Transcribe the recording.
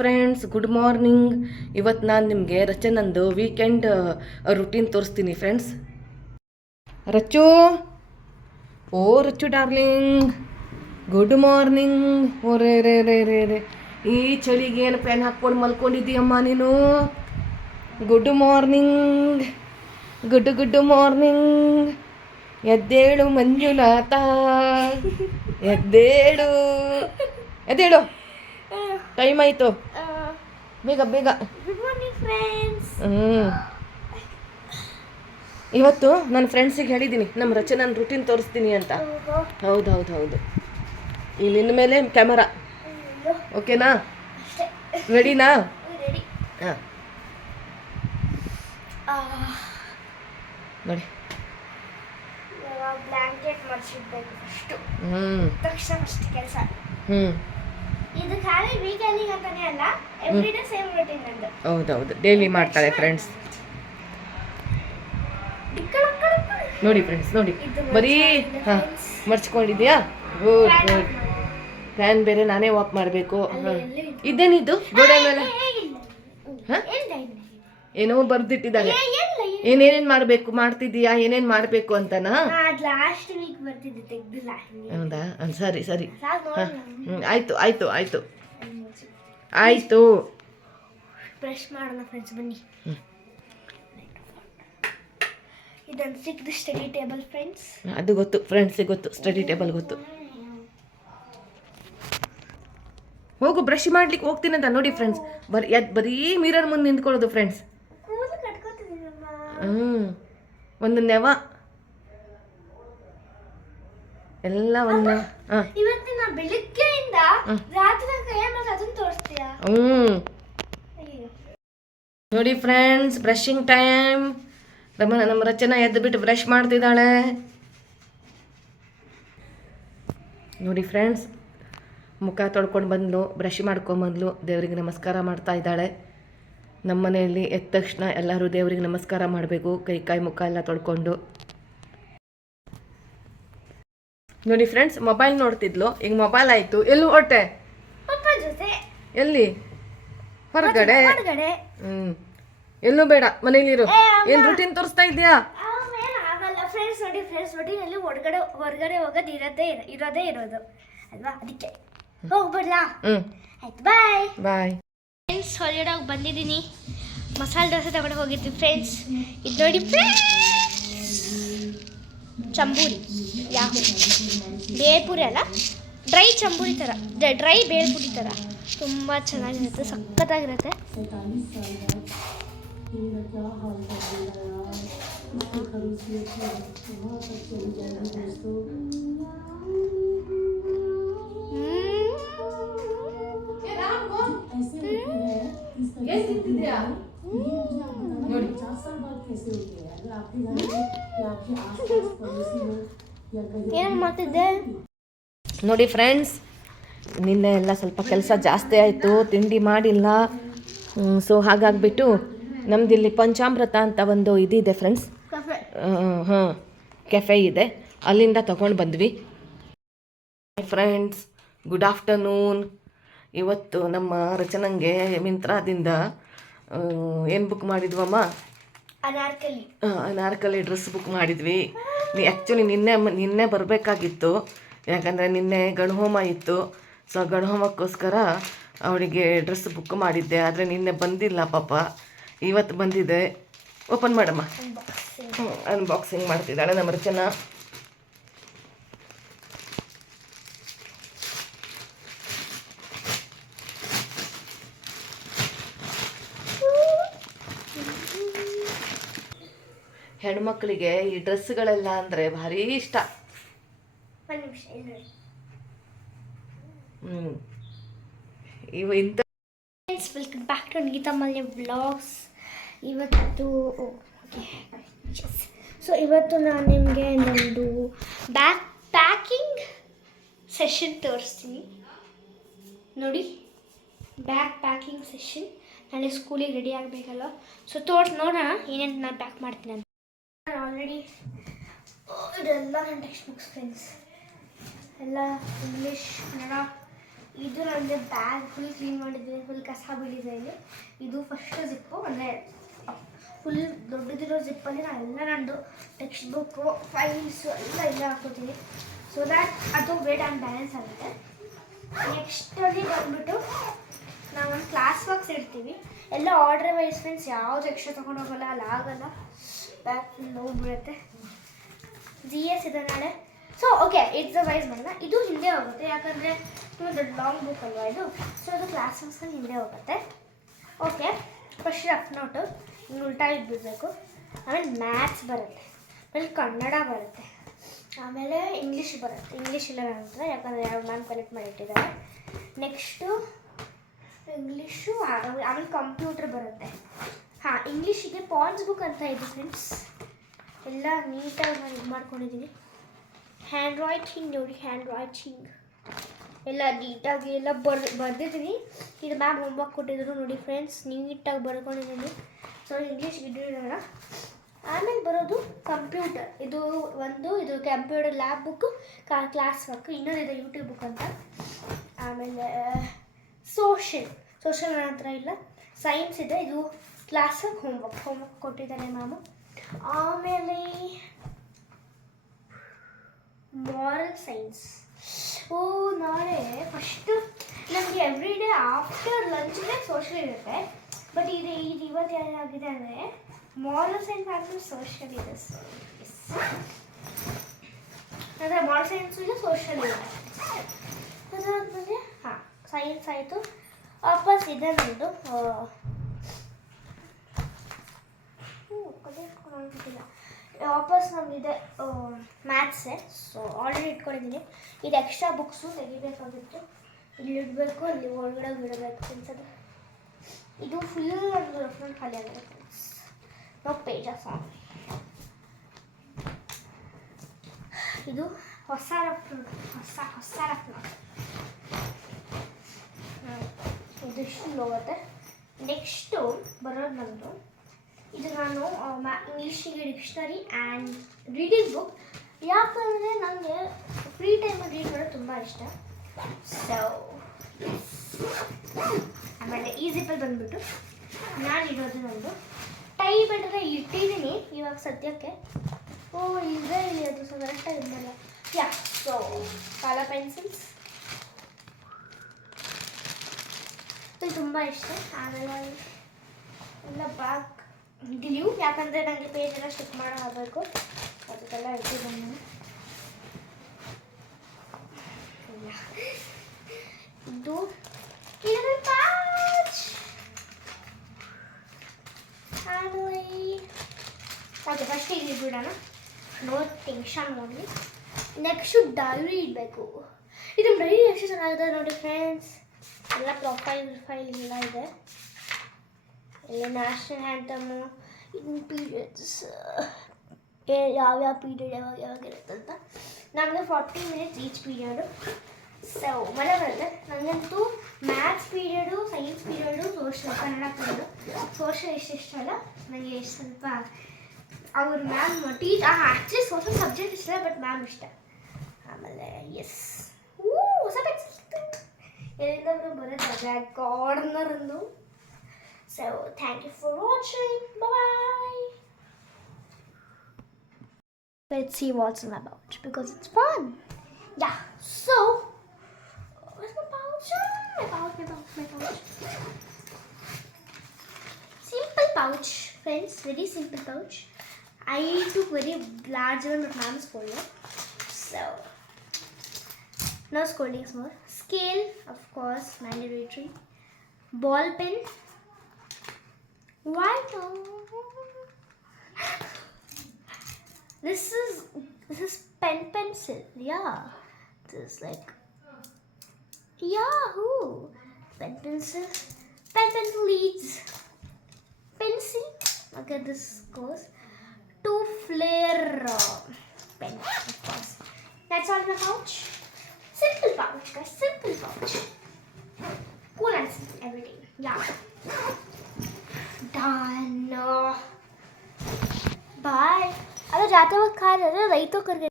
Friends, good morning. ಇವತ್ತು ನಾನು ನಿಮಗೆ ರಚನಂದು ವೀಕೆಂಡ್ ರುಟೀನ್ ತೋರಿಸ್ತೀನಿ ಫ್ರೆಂಡ್ಸ್. ರಚ್ಚು, ಓ ರಚ್ಚು ಡಾರ್ಲಿಂಗ್, ಗುಡ್ ಮಾರ್ನಿಂಗ್. ಓ ರೇ ರೇ ರೇ ರೇ ರೇ ಈ ಚಳಿಗೆ ಏನು ಪ್ಯಾನ್ ಹಾಕ್ಕೊಂಡು ಮಲ್ಕೊಂಡಿದ್ದೀಯಮ್ಮ ನೀನು? Good morning, good morning. ಎದ್ದೇಳು ಮಂಜುನಾಥ, ಎದ್ದೇಳು ಎದ್ದೇಳು, ಟೈಮ್ ಆಯಿತು, ಬೇಗ ಬೇಗ. Good morning friends. ಇವತ್ತು ನನ್ನ ಫ್ರೆಂಡ್ಸಿಗೆ ಹೇಳಿದ್ದೀನಿ ನಮ್ಮ ರಚನನ ರುಟೀನ್ ತೋರಿಸ್ತೀನಿ ಅಂತ. ಹೌದು ಹೌದು ಹೌದು. ಈಗ ನಿನ್ನ ಮೇಲೆ ಕ್ಯಾಮರಾ, ಓಕೆನಾ? ರೆಡಿನಾ? ಹಾಂ, ನೋಡಿ. ಬ್ಲಾಂಕೆಟ್ ಮರ್ಚಿಡ್ಬೇಕು ಫಸ್ಟು, ತಕ್ಷಣ ಫಸ್ಟ್ ಕೆಲಸ. ಇದು ಖಾಲಿ ವೀಕೆಂಡಿಗೆ ಅಂತಾನೆ ಅಲ್ಲ, ಎವ್ರಿ ಡೇ ಸೇಮ್ ರೂಟೀನ್ ನಂದು. ಹೌದೌದು, ಡೈಲಿ ಮಾಡ್ತಾಳೆ ಫ್ರೆಂಡ್ಸ್. ನೋಡಿ ಫ್ರೆಂಡ್ಸ್, ನೋಡಿ ಬರೀ ಹಾಂ ಮರ್ಚ್ಕೊಂಡಿದ್ಯಾ? Good good. ಫ್ಯಾನ್ ಬೇರೆ ನಾನೇ ವಾಕ್ ಮಾಡಬೇಕು. ಇದೇನಿದ್ದು ಗೋಡೆ ಮೇಲೆ? ಹಾಂ, ಏನೋ ಬರ್ದಿಟ್ಟಿದ್ದಾಳೆ. ಏನೇನೇನು ಮಾಡಬೇಕು ಮಾಡ್ತಿದ್ದೀಯಾ? ಏನೇನು ಮಾಡಬೇಕು ಅಂತನಾ? ಲಾಸ್ಟ್ ವೀಕ್ ಬರ್ತಿದ್ದೆ, ತೆಗ್ದಿಲ್ಲ. ಹೌದಾ? ಸರಿ ಸರಿ. ಹಾಂ, ಆಯಿತು ಆಯಿತು ಆಯಿತು ಆಯಿತು. ಬ್ರಷ್ ಮಾಡೋಣ ಫ್ರೆಂಡ್ಸ್, ಬನ್ನಿ. ಇದೊಂದು ಸಿಕ್ಕಿದ ಸ್ಟಡಿ ಟೇಬಲ್ ಫ್ರೆಂಡ್ಸ್. ಅದು ಗೊತ್ತು ಫ್ರೆಂಡ್ಸಿಗೆ, ಗೊತ್ತು, ಸ್ಟಡಿ ಟೇಬಲ್ ಗೊತ್ತು. ಹೋಗು, ಬ್ರಷ್ ಮಾಡ್ಲಿಕ್ಕೆ ಹೋಗ್ತೀನಿ ಅಂತ ನೋಡಿ ಫ್ರೆಂಡ್ಸ್. ಬರೀ ಮಿರರ್ ಮುಂದೆ ನಿಂತ್ಕೊಳ್ಳೋದು ಫ್ರೆಂಡ್ಸ್. ಒಂದು ನೆವ ಎಲ್ಲ ಒಂದು. ಇವತ್ತಿನ ಬೆಳಿಗ್ಗೆಯಿಂದ ರಾತ್ರಿ ತನಕ ಅದನ್ನ ತೋರಿಸ್ತೀಯಾ? ನೋಡಿ ಫ್ರೆಂಡ್ಸ್, ಬ್ರಷಿಂಗ್ ಟೈಮ್. ನಮ್ಮ ರಚನಾ ಎದ್ದು ಬಿಟ್ಟು ಬ್ರಷ್ ಮಾಡ್ತಿದ್ದಾಳೆ. ನೋಡಿ ಫ್ರೆಂಡ್ಸ್, ಮುಖ ತೊಳ್ಕೊಂಡು ಬಂದ್ಲು, ಬ್ರಷ್ ಮಾಡ್ಕೊಂಬಂದ್ಲು, ದೇವರಿಗೆ ನಮಸ್ಕಾರ ಮಾಡ್ತಾ ಇದ್ದಾಳೆ. ನಮ್ಮ ಮನೆಯಲ್ಲಿ ಎದ್ದ ತಕ್ಷಣ ಎಲ್ಲರೂ ದೇವರಿಗೆ ನಮಸ್ಕಾರ ಮಾಡಬೇಕು, ಕೈ ಕಾಯಿ ಮುಖ ಎಲ್ಲ ತೊಳ್ಕೊಂಡು. ನೋಡಿ ಫ್ರೆಂಡ್ಸ್, ಮೊಬೈಲ್ ನೋಡ್ತಿದ್ಲು, ಈಗ ಮೊಬೈಲ್ ಆಯಿತು. ಎಲ್ಲಿ ಹೊರಟೆ? ಎಲ್ಲಿ? ಹೊರಗಡೆ? ಎಲ್ಲೂ ಬೇಡ, ಮನೇಲಿರು. ಏನು ರೂಟೀನ್ ತೋರಿಸ್ತಾ ಇದೆಯಾ? ಫ್ರೆಂಡ್ಸ್ ನೋಡಿ, ಫ್ರೆಂಡ್ಸ್ ರೂಟೀನಲ್ಲಿ ಹೊರಗಡೆ ಹೋಗೋದು ಇರೋದೇ ಇರೋದು ಅಲ್ವಾ, ಅದಕ್ಕೆ ಹೋಗ್ಬಿಡ್ಲಾ? ಆಯ್ತು, ಬಾಯ್ ಬಾಯ್. ಫ್ರೆಂಡ್ಸ್, ಹೊರಗಡೆ ಹೋಗಿ ಬಂದಿದ್ದೀನಿ. ಮಸಾಲೆ ದೋಸೆ ತಗೊಂಡು ಹೋಗಿದ್ವಿ ಫ್ರೆಂಡ್ಸ್. ಇದು ನೋಡಿ ಫ್ರೆಂಡ್ಸ್, ಚಂಬೂರಿ, ಯಾಹು ಬೇಲ್ಪುರಿ ಅಲ್ಲ, ಡ್ರೈ ಚಂಬೂರಿ ಥರ, ಡ್ರೈ ಬೇಲ್ಪುರಿ ಥರ ತುಂಬ ಚೆನ್ನಾಗಿರುತ್ತೆ, ಸಖತ್ತಾಗಿರುತ್ತೆ. ಏನು ಮಾಡ್ತಿದ್ದೆ? ನೋಡಿ ಫ್ರೆಂಡ್ಸ್, ನಿನ್ನೆ ಎಲ್ಲ ಸ್ವಲ್ಪ ಕೆಲಸ ಜಾಸ್ತಿ ಆಯಿತು, ತಿಂಡಿ ಮಾಡಿಲ್ಲ. ಸೊ ಹಾಗಾಗಿಬಿಟ್ಟು ನಮ್ಮದಿಲ್ಲಿ ಪಂಚಾಮೃತ ಅಂತ ಒಂದು ಇದಿದೆ ಫ್ರೆಂಡ್ಸ್. ಹಾಂ, ಕೆಫೆ ಇದೆ, ಅಲ್ಲಿಂದ ತೊಗೊಂಡು ಬಂದ್ವಿ. Friends, good afternoon. ಇವತ್ತು ನಮ್ಮ ರಚನಂಗೆ ಮಿಂತ್ರಾದಿಂದ ಏನು ಬುಕ್ ಮಾಡಿದ್ವಮ್ಮ? ಅನಾರ್ಕಲಿ ಡ್ರೆಸ್ ಬುಕ್ ಮಾಡಿದ್ವಿ. ಆ್ಯಕ್ಚುಲಿ ನಿನ್ನೆ ಬರಬೇಕಾಗಿತ್ತು, ಯಾಕಂದರೆ ನಿನ್ನೆ ಗಣಹೋಮ ಇತ್ತು. ಸೊ ಗಣಹೋಮಕ್ಕೋಸ್ಕರ ಅವಳಿಗೆ ಡ್ರೆಸ್ ಬುಕ್ ಮಾಡಿದ್ದೆ, ಆದರೆ ನಿನ್ನೆ ಬಂದಿಲ್ಲ ಪಾಪ. ಇವತ್ತು ಬಂದಿದೆ. ಓಪನ್ ಮಾಡಮ್ಮ. ಅನ್ಬಾಕ್ಸಿಂಗ್ ಮಾಡ್ತಿದ್ದಾಳೆ ನಮ್ಮ ರಚನಾ. ಹೆಣ್ಮಕ್ಳಿಗೆ ಈ ಡ್ರೆಸ್ಗಳೆಲ್ಲ ಅಂದರೆ ಭಾರಿ ಇಷ್ಟ. ಇಂಥ welcome back to Geeta Mallya vlogs. ಇವತ್ತು ಇವತ್ತು ನಾನು ನಿಮಗೆ ನಮ್ಮದು ಬ್ಯಾಗ್ ಪ್ಯಾಕಿಂಗ್ ಸೆಷನ್ ತೋರಿಸ್ತೀನಿ. ನೋಡಿ, ಬ್ಯಾಗ್ ಪ್ಯಾಕಿಂಗ್ ಸೆಷನ್. ನಾಳೆ ಸ್ಕೂಲಿಗೆ ರೆಡಿ ಆಗಬೇಕಲ್ಲ, ಸೊ ನೋಡೋಣ ಏನೇನು ನಾನು ಪ್ಯಾಕ್ ಮಾಡ್ತೀನಿ ಅಂತ. ಆಲ್ರೆಡಿ ಇದೆಲ್ಲ ನನ್ನ ಟೆಕ್ಸ್ಟ್ ಬುಕ್ಸ್ ಫ್ರೆಂಡ್ಸ್, ಎಲ್ಲ ಇಂಗ್ಲೀಷ್, ಕನ್ನಡ ಇದು ನನಗೆ ಬ್ಯಾಗ್ ಫುಲ್ ಕ್ಲೀನ್ ಮಾಡಿದ್ದೀನಿ, ಫುಲ್ ಕಸ ಬೀಳಿದೆ ಇಲ್ಲಿ. ಇದು ಫಸ್ಟ್ ಜಿಪ್ಪು, ಅಂದರೆ ಫುಲ್ ದೊಡ್ಡದಿರೋ ಜಿಪ್ಪಲ್ಲಿ ನಾನೆಲ್ಲ ನಂದು ಟೆಕ್ಸ್ಟ್ ಬುಕ್ಕು ಫೈಲ್ಸು ಎಲ್ಲ ಇಲ್ಲೇ ಹಾಕೋತೀನಿ, ಸೊ ದ್ಯಾಟ್ ಅದು ವೇಟ್ ಆ್ಯಂಡ್ ಬ್ಯಾಲೆನ್ಸ್ ಆಗುತ್ತೆ. ನೆಕ್ಸ್ಟಲ್ಲಿ ಬಂದುಬಿಟ್ಟು ನಾವೊಂದು ಕ್ಲಾಸ್ ವರ್ಕ್ಸ್ ಇಡ್ತೀವಿ, ಎಲ್ಲ ಆರ್ಡ್ರ್ ವೈಸ್ ಫ್ರೆಂಡ್ಸ್, ಯಾವುದು ಎಕ್ಸ್ಟ್ರಾ ತೊಗೊಂಡು ಹೋಗೋಲ್ಲ, ಅಲ್ಲಿ ಆಗಲ್ಲ, ಬ್ಯಾಗ್ ಫುಲ್ ನೋವು ಬೀಳುತ್ತೆ. GS ಇದೆ ನಾಳೆ, so okay it's a wise ಮಾಡೋಣ. ಇದು ಹಿಂದೆ ಹೋಗುತ್ತೆ, ಯಾಕಂದರೆ ತುಂಬ ದೊಡ್ಡ ಲಾಂಗ್ ಬುಕ್ ಅಲ್ವಾ ಇದು, ಸೊ ಅದು ಕ್ಲಾಸ್ ವರ್ಕ್ಸಲ್ಲಿ ಹಿಂದೆ ಹೋಗುತ್ತೆ. ಓಕೆ, ಫಸ್ಟ್ ರಫ್ ನೋಟು ಹಿಂಗೆ ಉಲ್ಟಾ ಇಟ್ಬಿಡಬೇಕು. ಆಮೇಲೆ ಮ್ಯಾಥ್ಸ್ ಬರುತ್ತೆ, ಆಮೇಲೆ ಕನ್ನಡ ಬರುತ್ತೆ, ಆಮೇಲೆ ಇಂಗ್ಲೀಷ್ ಬರುತ್ತೆ. ಇಂಗ್ಲೀಷ್ ಇಲ್ಲ ನನ್ನ ಹತ್ರ, ಯಾಕಂದರೆ ಎರಡು ಮ್ಯಾಮ್ ಕಲೆಕ್ಟ್ ಮಾಡಿಟ್ಟಿದ್ದಾರೆ. ನೆಕ್ಸ್ಟು ಇಂಗ್ಲೀಷು, ಆಮೇಲೆ ಕಂಪ್ಯೂಟರ್ ಬರುತ್ತೆ. ಹಾಂ, ಇಂಗ್ಲೀಷಿಗೆ ಪಾನ್ಸ್ ಬುಕ್ ಅಂತ ಇದೆ ಫ್ರೆಂಡ್ಸ್, ಎಲ್ಲ ನೀಟಾಗಿ ನಾನು ಇದು ಮಾಡ್ಕೊಂಡಿದ್ದೀನಿ. ಹ್ಯಾಂಡ್ ರೈಟಿಂಗ್ ನೋಡಿ, ಹ್ಯಾಂಡ್ ರೈಟಿಂಗ್ ಎಲ್ಲ ನೀಟಾಗಿ ಎಲ್ಲ ಬರ್ದಿದ್ದೀನಿ. ಇದು ಮ್ಯಾಮ್ ಹೋಮ್ವರ್ಕ್ ಕೊಟ್ಟಿದ್ರು ನೋಡಿ ಫ್ರೆಂಡ್ಸ್, ನೀಟಾಗಿ ಬರ್ಕೊಂಡಿದ್ದೀನಿ. ಸೊ ಇಂಗ್ಲೀಷ್ ಇಡೋಣ. ಆಮೇಲೆ ಬರೋದು ಕಂಪ್ಯೂಟರ್, ಇದು computer lab book, class work, ಇನ್ನೊಂದಿದೆ ಯೂಟ್ಯೂಬ್ ಬುಕ್ ಅಂತ. ಆಮೇಲೆ ಸೋಷಲ್ ನನ್ನ ಹತ್ರ ಇಲ್ಲ. ಸೈನ್ಸ್ ಇದೆ, ಇದು ಕ್ಲಾಸ್ ವರ್ಕ್, ಹೋಮ್ವರ್ಕ್ ಕೊಟ್ಟಿದ್ದಾನೆ ಮ್ಯಾಮು. ಆಮೇಲೆ ಮಾರಲ್ ಸೈನ್ಸ್. ನಾಳೆ ಫಸ್ಟು ನಮಗೆ ಎವ್ರಿ ಡೇ ಆಫ್ಟರ್ ಲಂಚ್ಗೆ ಸೋಷಲ್ ಇರುತ್ತೆ, ಬಟ್ ಇವತ್ತು ಏನಾಗಿದೆ ಅಂದರೆ ಮಾರಲ್ ಸೈನ್ಸ್ ಆದಮೇಲೆ ಸೋಷಲ್ ಇದೆ. ಅಂದರೆ ಮಾರಲ್ ಸೈನ್ಸು ಇಲ್ಲ, ಸೋಷಲ್ ಇದೆ. ಅದಾದಮೇಲೆ ಹಾಂ, ಸೈನ್ಸ್ ಆಯಿತು. ವಾಪಸ್ ಇದೆ ನಮ್ಮದು ವಾಪಸ್ ನಮಗಿದೆ ಮ್ಯಾಥ್ಸೇ. ಸೊ ಆಲ್ರೆಡಿ ಇಟ್ಕೊಂಡಿದ್ದೀನಿ. ಇದು ಎಕ್ಸ್ಟ್ರಾ ಬುಕ್ಸು ತೆಗಿಬೇಕಾಗಿತ್ತು, ಇಲ್ಲಿ ಇಡಬೇಕು, ಅಲ್ಲಿ ಒಳಗಡೆ ಬಿಡಬೇಕು ಅನ್ಸೋದು. ಇದು ಫುಲ್ ಒಂದು ರೆಫ್ರೆಂಟ್ ಖಾಲಿ ಆಗಿದೆ ಫ್ರೆಂಡ್ಸ್, ನೋ ಪೇಜಸ್ ಆನ್. ಇದು ಹೊಸ ರೆಫ್ರೆಂಟ್, ಹೊಸ ರೆಫ್ರೆಂಟ್. ಇದಿಷ್ಟು ಹೋಗುತ್ತೆ. ನೆಕ್ಸ್ಟು ಬರೋದು ನಮ್ಮದು, ಇದು ನಾನು ಇಂಗ್ಲೀಷಿಗೆ ಡಿಕ್ಷನರಿ ಆ್ಯಂಡ್ ರೀಡಿಂಗ್ ಬುಕ್, ಯಾಕಂದರೆ ನನಗೆ ಫ್ರೀ ಟೈಮಲ್ಲಿ ರೀಡ್ ಮಾಡೋದು ತುಂಬ ಇಷ್ಟ. ಸೊ ಆಮೇಲೆ ಈ ಜಿಪ್ಪಲ್ಲಿ ಬಂದುಬಿಟ್ಟು ನಾನು ಇಡೋದು ನಂದು ಟೈ ಬೆಂಡ್ರೆ ಇಟ್ಟಿದ್ದೀನಿ ಇವಾಗ ಸದ್ಯಕ್ಕೆ. ಇಲ್ಲದೆ ಇಲ್ಲಿ ಅದು ಸೊ ಕರೆಕ್ಟಾಗಿ ಇರಲಿಲ್ಲ. ಸೊ ಕಲರ್ ಪೆನ್ಸಿಲ್ಸ್ ತುಂಬ ಇಷ್ಟ. ಆಮೇಲೆ ಎಲ್ಲ ಬ್ಯಾಗ್ ಗ್ಲೂ, ಯಾಕಂದರೆ ನನಗೆ ಪೇಜೆಲ್ಲ ಸ್ಟಿಕ್ ಮಾಡಬೇಕು, ಅದಕ್ಕೆಲ್ಲ ಇಟ್ಟಿದ್ದೀನಿ. ಇದು ಪ್ಯಾಚ್. ಆಮೇಲೆ ಓಕೆ, ಫಸ್ಟ್ ಇಲ್ಲಿ ಬಿಡೋಣ, ನೋ ಟೆನ್ಷನ್ ಮಾಡಲಿ. ನೆಕ್ಸ್ಟು ಡೈರಿ ಇಡಬೇಕು. ಇದು ಡೈರಿ ಎಷ್ಟು ಚೆನ್ನಾಗಿದೆ ನೋಡಿ ಫ್ರೆಂಡ್ಸ್, ಎಲ್ಲ ಫೈಲ್ ಎಲ್ಲ ಇದೆ. ಇಲ್ಲಿ ನ್ಯಾಷನಲ್ ಆ್ಯಂಥಮು, ಇನ್ ಪೀರಿಯಡ್ಸ್, ಯಾವ್ಯಾವ ಪೀರಿಯಡ್ ಯಾವಾಗ ಇರುತ್ತೆ ಅಂತ. ನಮಗೆ 40 minutes ಈಚ್ ಪೀರಿಯಡು. ಸೊ ಮಳೆ ಬರುತ್ತೆ. ನನಗಂತೂ maths period, science period, Kannada period. Social ಇಷ್ಟ ಅಲ್ಲ ನನಗೆ, ಸ್ವಲ್ಪ ಅವ್ರ ಮ್ಯಾಮ್ ಆ್ಯಕ್ಚುಲಿ ಸೋಷಲ್ ಸಬ್ಜೆಕ್ಟ್ ಇಷ್ಟ, ಬಟ್ ಮ್ಯಾಮ್ ಇಷ್ಟ. ಆಮೇಲೆ ಎಸ್, ಹೊಸ ಪೆನ್ಸಿಲ್ ಎಲ್ಲಿಂದ ಬರುತ್ತೆ ಕಾರ್ನರ್ಂದು. So thank you for watching. Bye. Let's see what's in my pouch because it's fun. Yeah. So where's my pouch? My pouch. Simple pouch, friends. Very simple pouch. I took very large one of mom's folder. So no scoldings more. Scale, of course, mandatory. Ball pen. Why no? This is pencil. Yeah. This is like Yahoo. Pencil leads. Pencil. Okay, this goes to flare pen, of course. That's all in the pouch. Simple pouch, guys. Simple pouch. Cool and simple everything. Yeah. Done. Bye. अगर जाते वक्त खा रहे रही तो करके